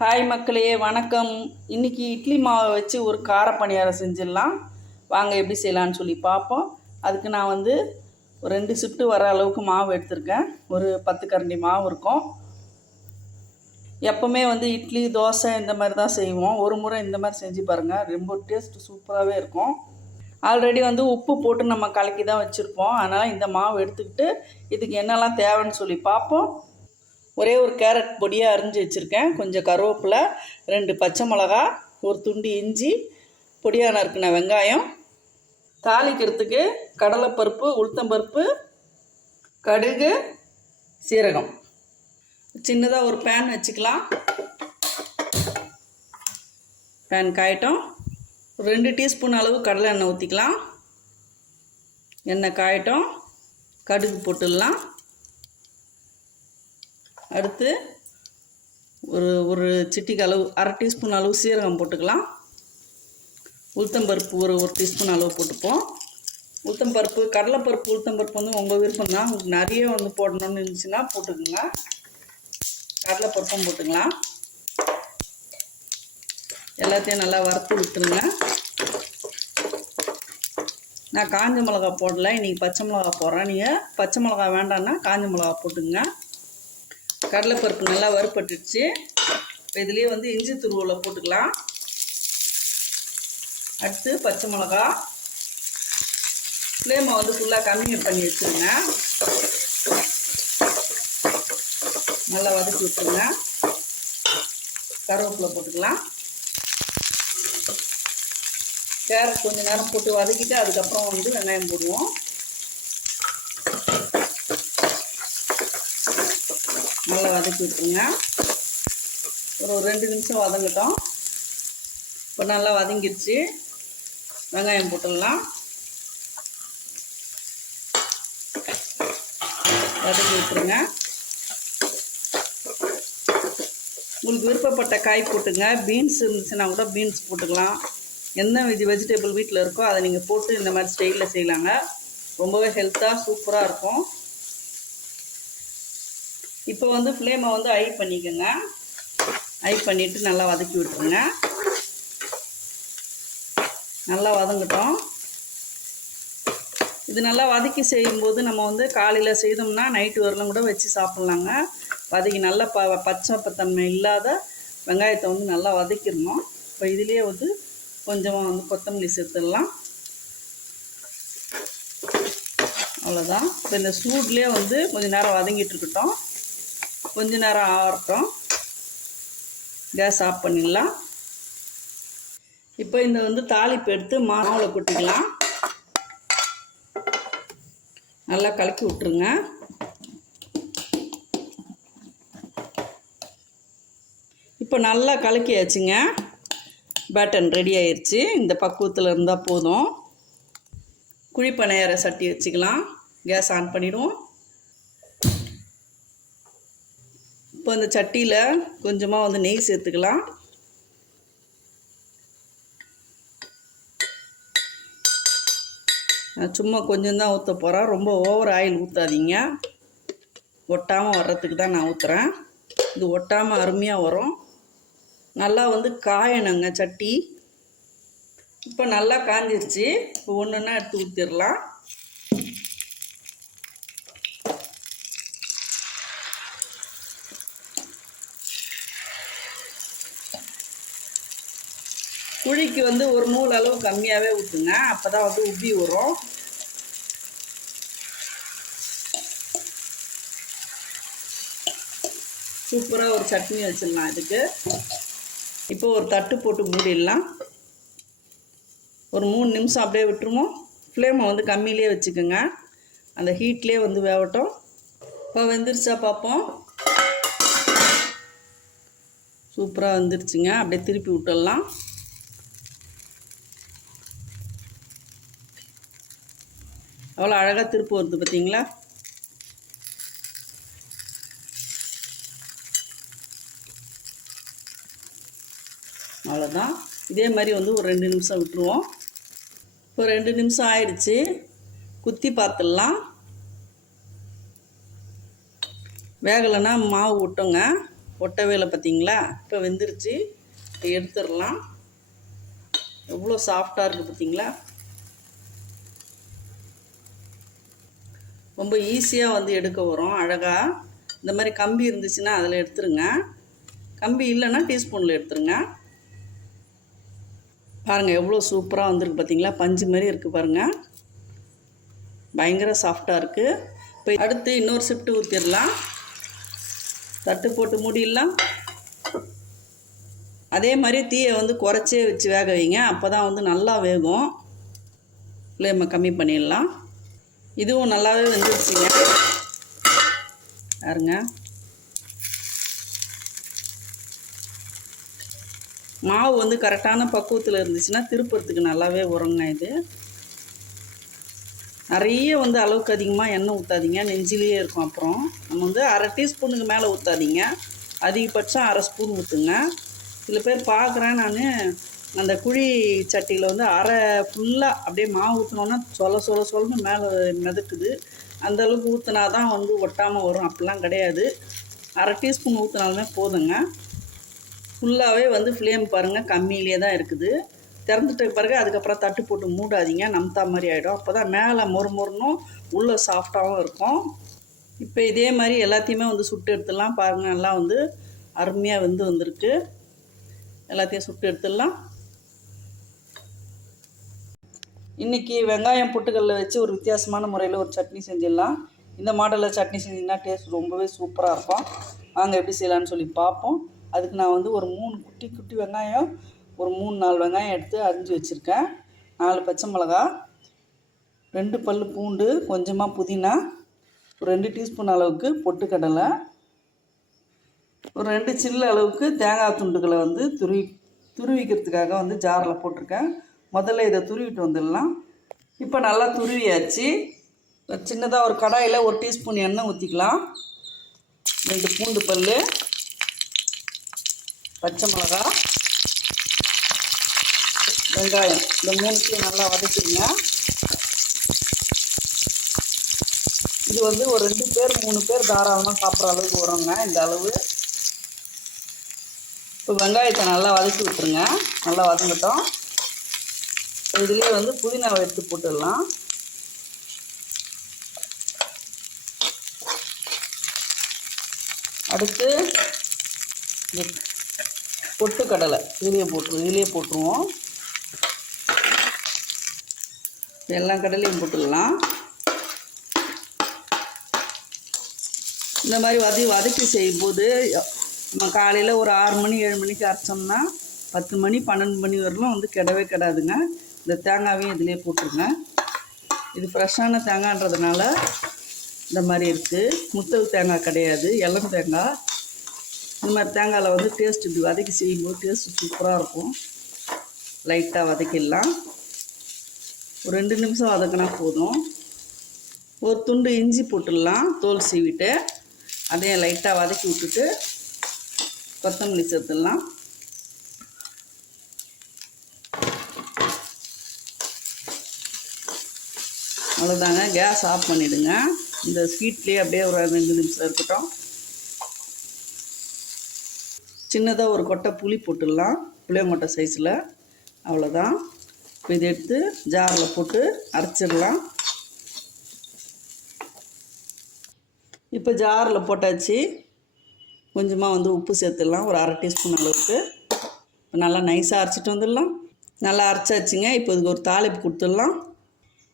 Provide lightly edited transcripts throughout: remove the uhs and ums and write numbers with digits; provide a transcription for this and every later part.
Hi மக்களே, வணக்கம். இன்றைக்கி இட்லி மாவை வச்சு ஒரு கார பணியாரம் செஞ்சிடலாம். வாங்க எப்படி செய்யலான்னு சொல்லி பார்ப்போம். அதுக்கு நான் ஒரு 2 ஷிஃப்ட்டு வர அளவுக்கு மாவு எடுத்திருக்கேன். ஒரு 10 கரண்டி மாவு இருக்கும். எப்போவுமே இட்லி தோசை இந்த மாதிரி தான் செய்வோம். ஒரு முறை இந்த மாதிரி செஞ்சு பாருங்கள், ரொம்ப டேஸ்ட்டு சூப்பராகவே இருக்கும். ஆல்ரெடி உப்பு போட்டு நம்ம கலக்கி தான் வச்சுருப்போம். அதனால் இந்த மாவு எடுத்துக்கிட்டு இதுக்கு என்னெல்லாம் தேவைன்னு சொல்லி பார்ப்போம். ஒரே ஒரு கேரட் பொடியாக அரிஞ்சு வச்சுருக்கேன், கொஞ்சம் கருவேப்பிலை, 2 பச்சை மிளகா, ஒரு துண்டு இஞ்சி, பொடியாக நறுக்கின வெங்காயம். தாளிக்கிறதுக்கு கடலைப்பருப்பு, உளுத்தம்பருப்பு, கடுகு, சீரகம். சின்னதாக ஒரு பேன் வச்சுக்கலாம். பேன் காயட்டும். 2 டீஸ்பூன் அளவு கடலை எண்ணெய் ஊற்றிக்கலாம். எண்ணெய் காயட்டும். கடுகு போட்டுடலாம். அடுத்து ஒரு சிட்டிக்கு அளவு, அரை டீஸ்பூன் அளவு சீரகம் போட்டுக்கலாம். உளுத்தம்பருப்பு ஒரு டீஸ்பூன் அளவு போட்டுப்போம். உளுத்தம்பருப்பு, கடலைப்பருப்பு, உளுத்தம்பருப்பு உங்கள் விருப்பம் தான். உங்களுக்கு நிறைய போடணும்னு இருந்துச்சுன்னா போட்டுக்கோங்க. கடலைப்பருப்பும் போட்டுக்கலாம். எல்லாத்தையும் நல்லா வறுத்து விட்டுருங்க. நான் காஞ்ச மிளகா போடல, இன்றைக்கி பச்சை மிளகா போடுறேன். நீங்கள் பச்சை மிளகா வேண்டான்னா காஞ்ச மிளகா போட்டுங்க. கடலைப்பருப்பு நல்லா வறுப்பட்டுடுச்சு. இப்போ இதுலேயே இஞ்சி துருவலை போட்டுக்கலாம். அடுத்து பச்சை மிளகா. ஃப்ளேமை ஃபுல்லாக கம்மி பண்ணி வச்சுருங்க. நல்லா வதக்கி விட்டுருங்க. கருவேப்பிலை போட்டுக்கலாம். கேரட் கொஞ்சம் நேரம் போட்டு வதக்கிட்டு அதுக்கப்புறம் வெங்காயம் போடுவோம். நல்லா வதக்கி விட்டுருங்க. ஒரு 2 நிமிஷம் வதங்கட்டும். இப்போ நல்லா வதங்கிடுச்சு. வெங்காயம் போட்டுடலாம். வதக்கி விட்டுருங்க. உங்களுக்கு விருப்பப்பட்ட காய் போட்டுங்க. பீன்ஸ் இருந்துச்சுன்னா கூட பீன்ஸ் போட்டுக்கலாம். என்ன வெஜிடபிள் வீட்டில் இருக்கோ அதை நீங்கள் போட்டு இந்த மாதிரி ஸ்டைலில் செய்யலாங்க. ரொம்பவே ஹெல்த்தாக சூப்பராக இருக்கும். இப்போ ஃப்ளேமை ஹை பண்ணிக்கோங்க. ஹை பண்ணிவிட்டு நல்லா வதக்கி விட்டுருங்க. நல்லா வதங்கட்டும். இது நல்லா வதக்கி செய்யும்போது நம்ம காலையில் செய்தோம்னா நைட்டு வரலாம் கூட வச்சு சாப்பிட்லாங்க. வதக்கி நல்லா பச்சைத்தன்மை இல்லாத வெங்காயத்தை நல்லா வதக்கிடணும். இப்போ இதுலேயே கொஞ்சமாக கொத்தமல்லி சேர்த்துடலாம். அவ்வளோதான். இப்போ இந்த சூட்லேயே கொஞ்சம் நேரம் வதங்கிட்டு இருக்கட்டும். கொஞ்ச நேரம் ஆகட்டும். கேஸ் ஆஃப் பண்ணிடலாம். இப்போ இந்த தாளிப்பு எடுத்து மாவில் கொட்டிக்கலாம். நல்லா கலக்கி விட்டுருங்க. இப்போ நல்லா கலக்கியாச்சுங்க. பேட்டர் ரெடி ஆயிடுச்சு. இந்த பக்குவத்தில் இருந்தால் போதும். குழிப்பணியார சட்டி வச்சுக்கலாம். கேஸ் ஆன் பண்ணிவிடுவோம். இப்போ அந்த சட்டியில் கொஞ்சமாக நெய் சேர்த்துக்கலாம். சும்மா கொஞ்சம் தான் ஊற்ற போகிறேன். ரொம்ப ஓவர் ஆயில் ஊற்றாதீங்க. ஒட்டாமல் வர்றதுக்கு தான் நான் ஊற்றுறேன். இது ஒட்டாமல் அருமையாக வரும். நல்லா காயணுங்க சட்டி. இப்போ நல்லா காஞ்சிருச்சு. இப்போ ஒன்றுன்னா எடுத்து ஊற்றிடலாம். குழிக்கு ஒரு நூல் அளவு கம்மியாகவே ஊற்றுங்க. அப்போ தான் உப்பி வரும். சூப்பராக ஒரு சட்னி வச்சிடலாம் இதுக்கு. இப்போ ஒரு தட்டு போட்டு மூடிடலாம். ஒரு 3 நிமிஷம் அப்படியே விட்டுருவோம். ஃப்ளேமை கம்மியிலே வச்சுக்கோங்க. அந்த ஹீட்லேயே வேகட்டும். இப்போ வெந்துருச்சா பார்ப்போம். சூப்பராக வந்துருச்சுங்க. அப்படியே திருப்பி விட்டுடலாம். அவ்வளோ அழகாக திருப்பு வருது பார்த்தீங்களா? அவ்வளோதான். இதே மாதிரி ஒரு 2 நிமிஷம் விட்டுருவோம். இப்போ 2 நிமிஷம் ஆயிடுச்சு. குத்தி பார்த்துடலாம். வேகலைன்னா மாவு விட்டோங்க. ஒட்டவே இல்லை பார்த்தீங்களா? இப்போ வெந்துருச்சு. இப்போ எடுத்துடலாம். எவ்வளோ சாஃப்டாக இருக்குது பார்த்தீங்களா? ரொம்ப ஈஸியாக வந்து எடுக்க வரும் அழகாக. இந்த மாதிரி கம்பி இருந்துச்சுன்னா அதில் எடுத்துருங்க. கம்பி இல்லைன்னா டீஸ்பூனில் எடுத்துருங்க. பாருங்கள் எவ்வளோ சூப்பராக வந்திருக்கு பார்த்தீங்களா? பஞ்சு மாதிரி இருக்குது பாருங்கள். பயங்கர சாஃப்டாக இருக்குது. இப்போ அடுத்து இன்னொரு ஷிஃப்ட்டு ஊற்றிடலாம். தட்டு போட்டு மூடிடலாம். அதே மாதிரி தீயை வந்து குறைச்சே வச்சு வேக வைங்க. அப்போ தான் வந்து நல்லா வேகும். ஃப்ளேமை கம்மி பண்ணிடலாம். இதுவும் நல்லாவே வெந்துருச்சுங்க பாருங்க. மாவு வந்து கரெக்டான பக்குவத்தில் இருந்துச்சுன்னா திருப்புறத்துக்கு நல்லாவே வருங்க. இது நிறைய வந்து அளவுக்கு அதிகமாக எண்ணெய் ஊற்றாதீங்க, நெஞ்சிலேயே இருக்கும். அப்புறம் நம்ம வந்து அரை டீஸ்பூனுக்கு மேலே ஊற்றாதீங்க, அதிகபட்சம் அரை ஸ்பூன் ஊற்றுங்க. சில பேர் பார்க்குறேன் நான் அந்த குழி சட்டியில் வந்து அரை ஃபுல்லாக அப்படியே மாவு ஊற்றினோன்னா சொல்லன்னு மேலே மிதக்குது. அந்தளவுக்கு ஊற்றினா தான் வந்து ஒட்டாமல் வரும். அப்படிலாம் கிடையாது. அரை டீஸ்பூன் ஊற்றினாலுமே போதுங்க. ஃபுல்லாகவே வந்து ஃப்ளேம் பாருங்கள் கம்மியிலே தான் இருக்குது. திறந்துட்ட பிறகு அதுக்கப்புறம் தட்டு போட்டு மூடாதீங்க, நம்தா மாதிரி ஆகிடும். அப்போ தான் மேலே மொறுமொறுனும் உள்ளே சாஃப்டாகவும் இருக்கும். இப்போ இதே மாதிரி எல்லாத்தையுமே வந்து சுட்டு எடுத்துடலாம். பாருங்கள் நல்லா வந்து அருமையாக வந்திருக்கு. எல்லாத்தையும் சுட்டு எடுத்துடலாம். இன்றைக்கி வெங்காயம் பொட்டுக்கல்ல வச்சு ஒரு வித்தியாசமான முறையில் ஒரு சட்னி செஞ்சிடலாம். இந்த மாடலில் சட்னி செஞ்சிங்கன்னா டேஸ்ட் ரொம்பவே சூப்பராக இருக்கும். வாங்க எப்படி செய்யலான்னு சொல்லி பார்ப்போம். அதுக்கு நான் வந்து ஒரு 3 குட்டி வெங்காயம், ஒரு 3-4 வெங்காயம் எடுத்து அரிஞ்சு வச்சுருக்கேன். 4 பச்சை மிளகா, 2 பல் பூண்டு, கொஞ்சமாக புதினா, ஒரு 2 டீஸ்பூன் அளவுக்கு பொட்டுக்கடலை, ஒரு 2 சில்லு அளவுக்கு தேங்காய் துண்டுகளை வந்து துருவிக்கிறதுக்காக வந்து ஜாரில் போட்டிருக்கேன். முதல்ல இதை துருவிட்டு வந்துடலாம். இப்போ நல்லா துருவியாச்சு. சின்னதாக ஒரு கடாயில் 1 டீஸ்பூன் எண்ணெய் ஊற்றிக்கலாம். 2 பூண்டு பல், பச்சை மிளகா, வெங்காயம், இந்த 3த்தையும் நல்லா வதக்கிடுங்க. இது வந்து ஒரு 2 பேர் 3 பேர் தாராளமாக சாப்பிட்ற அளவுக்கு வருங்க இந்த அளவு. இப்போ வெங்காயத்தை நல்லா வதக்கி விட்டுருங்க. நல்லா வதங்கட்டும். இதுலேயே வந்து புதினாவை எடுத்து போட்டுடலாம். அடுத்து பொட்டுக்கடலை இதுலேயே போட்டுருவோம். எல்லா கடலையும் போட்டுடலாம். இந்த மாதிரி வதக்கி செய்யும்போது நம்ம காலையில் ஒரு 6 மணி 7 மணிக்கு அரைச்சோம்னா 10 மணி 12 மணி வரலாம் வந்து கெடவே கெடாதுங்க. இந்த தேங்காவையும் இதிலே போட்டுருங்க. இது ஃப்ரெஷ்ஷான தேங்காய்ன்றதுனால இந்த மாதிரி இருக்குது. முத்தல் தேங்காய் கிடையாது, இளம் தேங்காய். இந்த மாதிரி தேங்காயில் வந்து டேஸ்ட் இப்படி வதக்கி செய்யும்போது டேஸ்ட்டு சூப்பராக இருக்கும். லைட்டாக வதக்கிடலாம். ஒரு 2 நிமிஷம் வதக்கினா போதும். ஒரு துண்டு இஞ்சி போட்டுடலாம், தோல் சீவிட்டு. அதையும் லைட்டாக வதக்கி விட்டுட்டு கொத்தமல்லி சேர்த்துடலாம். அவ்வளோதாங்க. கேஸ் ஆஃப் பண்ணிவிடுங்க. இந்த ஸ்வீட்லேயே அப்படியே ஒரு 2 நிமிஷம் இருக்கட்டும். சின்னதாக ஒரு கொட்டை புளி போட்டுடலாம், புளியங்கொட்டை சைஸில். அவ்வளோதான். இப்போ இதை எடுத்து ஜாரில் போட்டு அரைச்சிடலாம். இப்போ ஜாரில் போட்டாச்சு. கொஞ்சமாக வந்து உப்பு சேர்த்துடலாம், ஒரு 1/2 டீஸ்பூன் அளவுக்கு. இப்போ நல்லா நைஸாக அரைச்சிட்டு வந்துடலாம். நல்லா அரைச்சாச்சுங்க. இப்போ இதுக்கு ஒரு தாளிப்பு கொடுத்துடலாம்.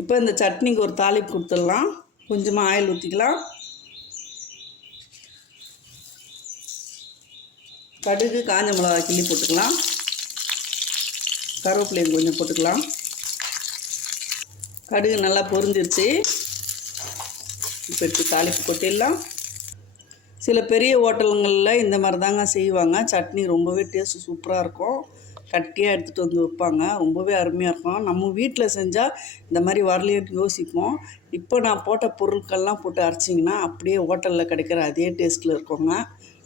இப்போ இந்த சட்னிக்கு ஒரு தாளிப்பு கொடுத்துடலாம். கொஞ்சமாக ஆயில் ஊற்றிக்கலாம். கடுகு, காஞ்ச மிளகா கிள்ளி போட்டுக்கலாம். கருவேப்பிலையும் கொஞ்சம் போட்டுக்கலாம். கடுகு நல்லா பொரிஞ்சிருச்சு. இப்போ எடுத்து தாளிப்பு கொட்டிடலாம். சில பெரிய ஹோட்டலுங்களில் இந்த மாதிரி தாங்க செய்வாங்க. சட்னி ரொம்பவே டேஸ்ட்டு சூப்பராக இருக்கும். கட்டியாக எடுத்துகிட்டு வந்து வைப்பாங்க. ரொம்பவே அருமையாக இருக்கும். நம்ம வீட்டில் செஞ்சால் இந்த மாதிரி வரலையேன்னு யோசிப்போம். இப்போ நான் போட்ட பொருட்கள்லாம் போட்டு அரைச்சிங்கன்னா அப்படியே ஹோட்டலில் கிடைக்கிற அதே டேஸ்ட்டில் இருக்குங்க.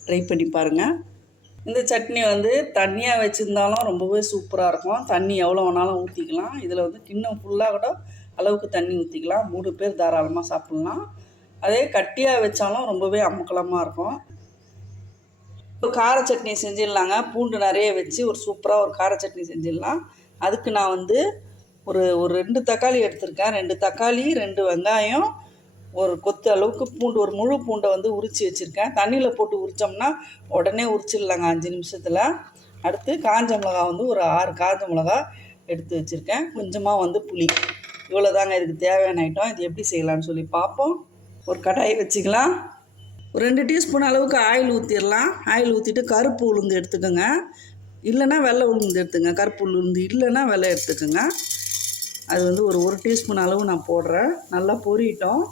ட்ரை பண்ணி பாருங்கள். இந்த சட்னி வந்து தண்ணியாக வச்சுருந்தாலும் ரொம்பவே சூப்பராக இருக்கும். தண்ணி எவ்வளோ வேணாலும் ஊற்றிக்கலாம். இதில் வந்து கிண்ணம் ஃபுல்லாக கூட அளவுக்கு தண்ணி ஊற்றிக்கலாம். 3 பேர் தாராளமாக சாப்பிட்லாம். அதே கட்டியாக வச்சாலும் ரொம்பவே அமக்கலமாக இருக்கும். ஒரு கார சட்னி செஞ்சிடலாங்க. பூண்டு நிறைய வச்சு ஒரு சூப்பராக ஒரு கார சட்னி செஞ்சிடலாம். அதுக்கு நான் வந்து ஒரு ஒரு 2 தக்காளி எடுத்திருக்கேன். 2 தக்காளி, 2 வெங்காயம், ஒரு கொத்து அளவுக்கு பூண்டு, ஒரு முழு பூண்டை வந்து உரித்து வச்சுருக்கேன். தண்ணியில் போட்டு உரித்தோம்னா உடனே உரிச்சிடலாங்க 5 நிமிஷத்தில். அடுத்து காஞ்ச மிளகா வந்து ஒரு 6 காஞ்ச மிளகா எடுத்து வச்சுருக்கேன். கொஞ்சமாக வந்து புளி. இவ்வளோ தாங்க இதுக்கு தேவையான ஐட்டம். இது எப்படி செய்யலான்னு சொல்லி பார்ப்போம். ஒரு கடாயை வச்சுக்கலாம். ஒரு 2 டீஸ்பூன் அளவுக்கு ஆயில் ஊற்றிடலாம். ஆயில் ஊற்றிட்டு கருப்பு உளுந்து எடுத்துக்கோங்க, இல்லைன்னா வெள்ளை உளுந்து எடுத்துங்க. கருப்பு உளுந்து இல்லைன்னா வெள்ளை எடுத்துக்கோங்க. அது வந்து ஒரு டீஸ்பூன் அளவு நான் போடுறேன். நல்லா பொரியிட்டோம்.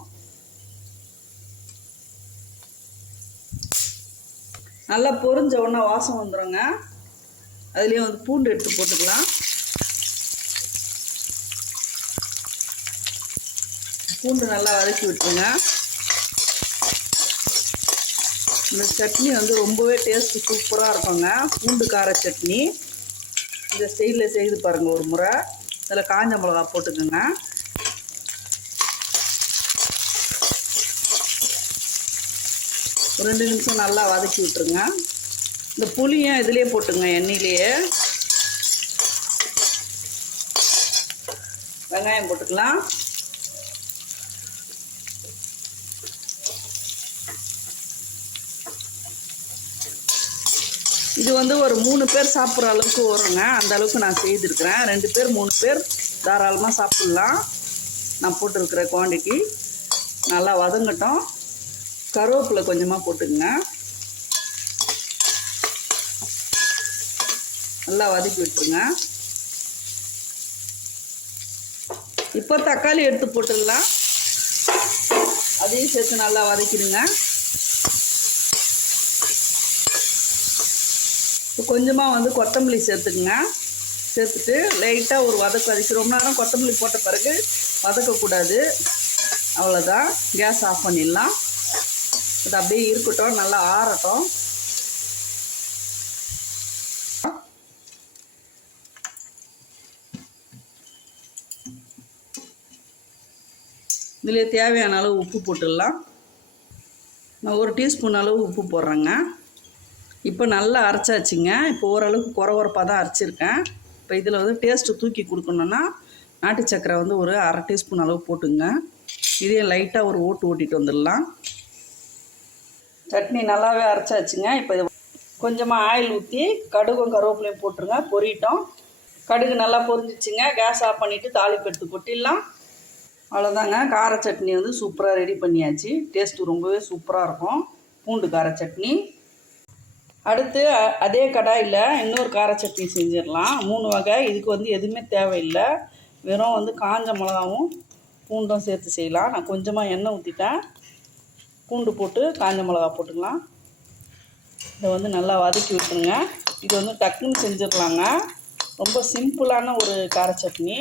நல்லா பொரிஞ்ச உடனே வாசம் வந்துடுங்க. அதுலேயே வந்து பூண்டு எடுத்து போட்டுக்கலாம். பூண்டு நல்லா வதக்கி விட்டுருங்க. இந்த சட்னி வந்து ரொம்பவே டேஸ்ட்டு சூப்பராக இருக்குங்க. பூண்டு கார சட்னி இந்த ஸ்டைலில் செய்து பாருங்கள் ஒரு முறை. அதில் காஞ்ச மிளகா போட்டுக்கோங்க. ஒரு 2 நிமிஷம் நல்லா வதக்கி விட்டுருங்க. இந்த புளியும் இதிலே போட்டுங்க, எண்ணெயிலேயே. வெங்காயம் போட்டுக்கலாம். இது வந்து ஒரு 3 பேர் சாப்பிட்ற அளவுக்கு வருங்க. அந்த அளவுக்கு நான் செய்திருக்கிறேன். 2 பேர் 3 பேர் தாராளமாக சாப்பிட்லாம். நான் போட்டிருக்கிற குவான்டிட்டி நல்லா வதங்கட்டும். கருவேப்பிலை கொஞ்சமாக போட்டுக்குங்க. நல்லா வதக்கி விட்டுருங்க. இப்போ தக்காளி எடுத்து போட்டுடலாம். அதையும் சேர்த்து நல்லா வதக்கிடுங்க. இப்போ கொஞ்சமாக வந்து கொத்தமல்லி சேர்த்துக்குங்க. சேர்த்துட்டு லைட்டாக ஒரு வதக்கி ரொம்ப நேரம் கொத்தமல்லி போட்ட பிறகு வதக்கக்கூடாது. அவ்வளோதான், கேஸ் ஆஃப் பண்ணிடலாம். இது அப்படியே இருக்கட்டும், நல்லா ஆறட்டும். இதில் தேவையான அளவு உப்பு போட்டுடலாம். நான் 1 டீஸ்பூன் அளவு உப்பு போடுறேங்க. இப்போ நல்லா அரைச்சாச்சுங்க. இப்போ ஓரளவுக்கு குறப்பாக தான் அரைச்சிருக்கேன். இப்போ இதில் வந்து டேஸ்ட்டு தூக்கி கொடுக்கணுன்னா நாட்டு சக்கரை வந்து ஒரு 1/2 டீஸ்பூன் அளவு போட்டுங்க. இதே லைட்டாக ஒரு ஓட்டிட்டு வந்துடலாம். சட்னி நல்லாவே அரைச்சாச்சுங்க. இப்போ இது கொஞ்சமாக ஆயில் ஊற்றி கடுகும் கருவேப்பிலையும் போட்டுருங்க. பொரியிட்டோம். கடுகு நல்லா பொரிஞ்சிச்சுங்க. கேஸ் ஆஃப் பண்ணிவிட்டு தாளிப்பு எடுத்து கொட்டிடலாம். அவ்வளோதாங்க, கார சட்னி வந்து சூப்பராக ரெடி பண்ணியாச்சு. டேஸ்ட்டு ரொம்பவே சூப்பராக இருக்கும், பூண்டு கார சட்னி. அடுத்து அதே கடாயில் இன்னொரு கார சட்னி செஞ்சிடலாம். 3 வகை. இதுக்கு வந்து எதுவுமே தேவையில்லை. வெறும் வந்து காஞ்ச மிளகாவும் பூண்டும் சேர்த்து செய்யலாம். நான் கொஞ்சமாக எண்ணெய் ஊற்றிட்டேன். பூண்டு போட்டு காஞ்ச மிளகா போட்டுக்கலாம். இதை வந்து நல்லா வதக்கி விட்டுருங்க. இது வந்து டக்குன்னு செஞ்சிடலாங்க. ரொம்ப சிம்பிளான ஒரு கார சட்னி.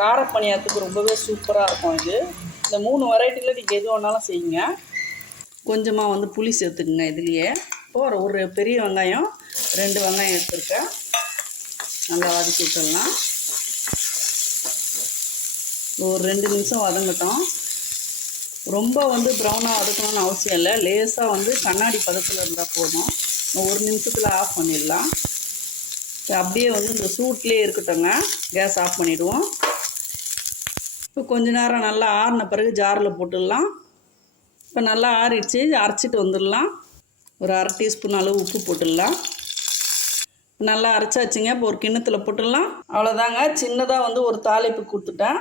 கார பணியாரத்துக்கு ரொம்பவே சூப்பராக இருக்கும் இது. இந்த 3 வெரைட்டியில் நீங்கள் எது வேணாலும் செய்யுங்க. கொஞ்சமாக வந்து புளி சேர்த்துக்குங்க இதுலேயே. இப்போ ஒரு பெரிய வெங்காயம் 2 வெங்காயம் எடுத்துருக்கேன். நல்லா வதக்கி விட்டுடலாம். ஒரு 2 நிமிஷம் வதங்கட்டும். ரொம்ப வந்து ப்ரௌனாக வதக்கணும்னு அவசியம் இல்லை. லேசாக வந்து கண்ணாடி பதத்தில் இருந்தால் போதும். 1 நிமிஷத்தில் ஆஃப் பண்ணிடலாம். அப்படியே வந்து இந்த சூட்லேயே இருக்கட்டுங்க. கேஸ் ஆஃப் பண்ணிவிடுவோம். இப்போ கொஞ்ச நேரம் நல்லா ஆறின பிறகு ஜாரில் போட்டுடலாம். இப்போ நல்லா ஆறிடுச்சு. அரைச்சிட்டு வந்துடலாம். ஒரு 1/2 டீஸ்பூன் அளவு உப்பு போட்டுடலாம். நல்லா அரைச்சாச்சுங்க. இப்போ ஒரு கிண்ணத்தில் போட்டுடலாம். அவ்வளோதாங்க, சின்னதாக வந்து ஒரு தாளிப்பு கொடுத்துட்டேன்.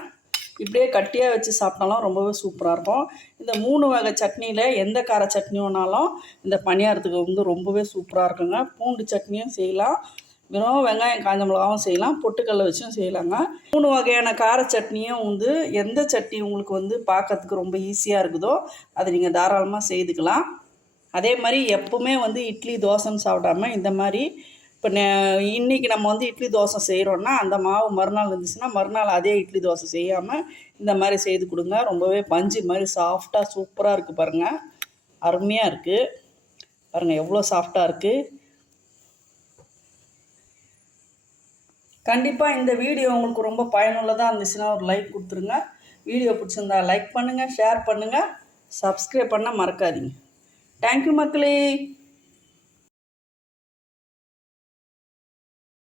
இப்படியே கட்டியாக வச்சு சாப்பிட்டாலும் ரொம்பவே சூப்பராக இருக்கும். இந்த 3 வகை சட்னியில் எந்த கார சட்னி வேணாலும் இந்த பணியாரத்துக்கு வந்து ரொம்பவே சூப்பராக இருக்குங்க. பூண்டு சட்னியும் செய்யலாம், வெறும் வெங்காயம் காஞ்ச மிளகாவும் செய்யலாம், பொட்டுக்கடலை வச்சும் செய்யலாங்க. 3 வகையான கார சட்னியும் வந்து எந்த சட்னி உங்களுக்கு வந்து பார்க்கறதுக்கு ரொம்ப ஈஸியாக இருக்குதோ அதை நீங்கள் தாராளமாக செய்துக்கலாம். அதே மாதிரி எப்போவுமே வந்து இட்லி தோசைன்னு சாப்பிடாம இந்த மாதிரி இப்போ இன்றைக்கி நம்ம வந்து இட்லி தோசை செய்கிறோன்னா அந்த மாவு மறுநாள் இருந்துச்சுன்னா மறுநாள் அதே இட்லி தோசை செய்யாமல் இந்த மாதிரி செய்து கொடுங்க. ரொம்பவே பஞ்சு மாதிரி சாஃப்டாக சூப்பராக இருக்குது பாருங்கள். அருமையாக இருக்குது பாருங்கள், எவ்வளோ சாஃப்டாக இருக்குது. கண்டிப்பாக இந்த வீடியோ உங்களுக்கு ரொம்ப பயனுள்ளதாக இருந்துச்சுன்னா ஒரு லைக் கொடுத்துருங்க. வீடியோ பிடிச்சிருந்தா லைக் பண்ணுங்கள், ஷேர் பண்ணுங்கள், சப்ஸ்கிரைப் பண்ண மறக்காதீங்க. தேங்க்யூ மக்களே.